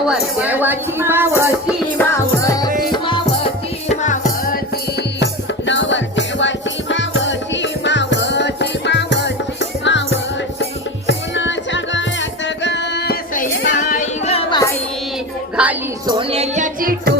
मावर देवाची मावती मावती गवाई घाली सोन्याच्या चिटू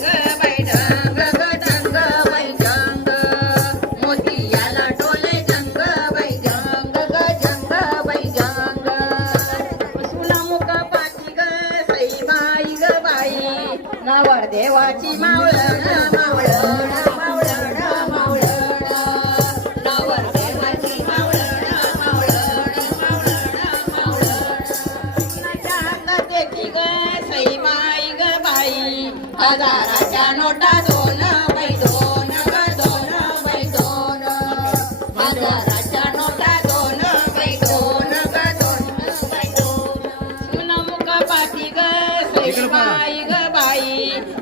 नावाची मावळ हजाराच्या नोटा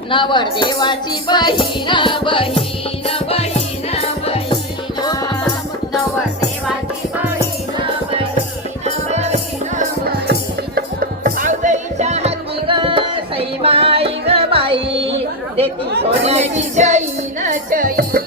नवर देवाची बहीण बहीण बहीण बहीण. नवर देवाची बहीण बहीण बहीण आवईच्या हरणी ग सईबाई ग बाई देती सोन्याची चैन चैन.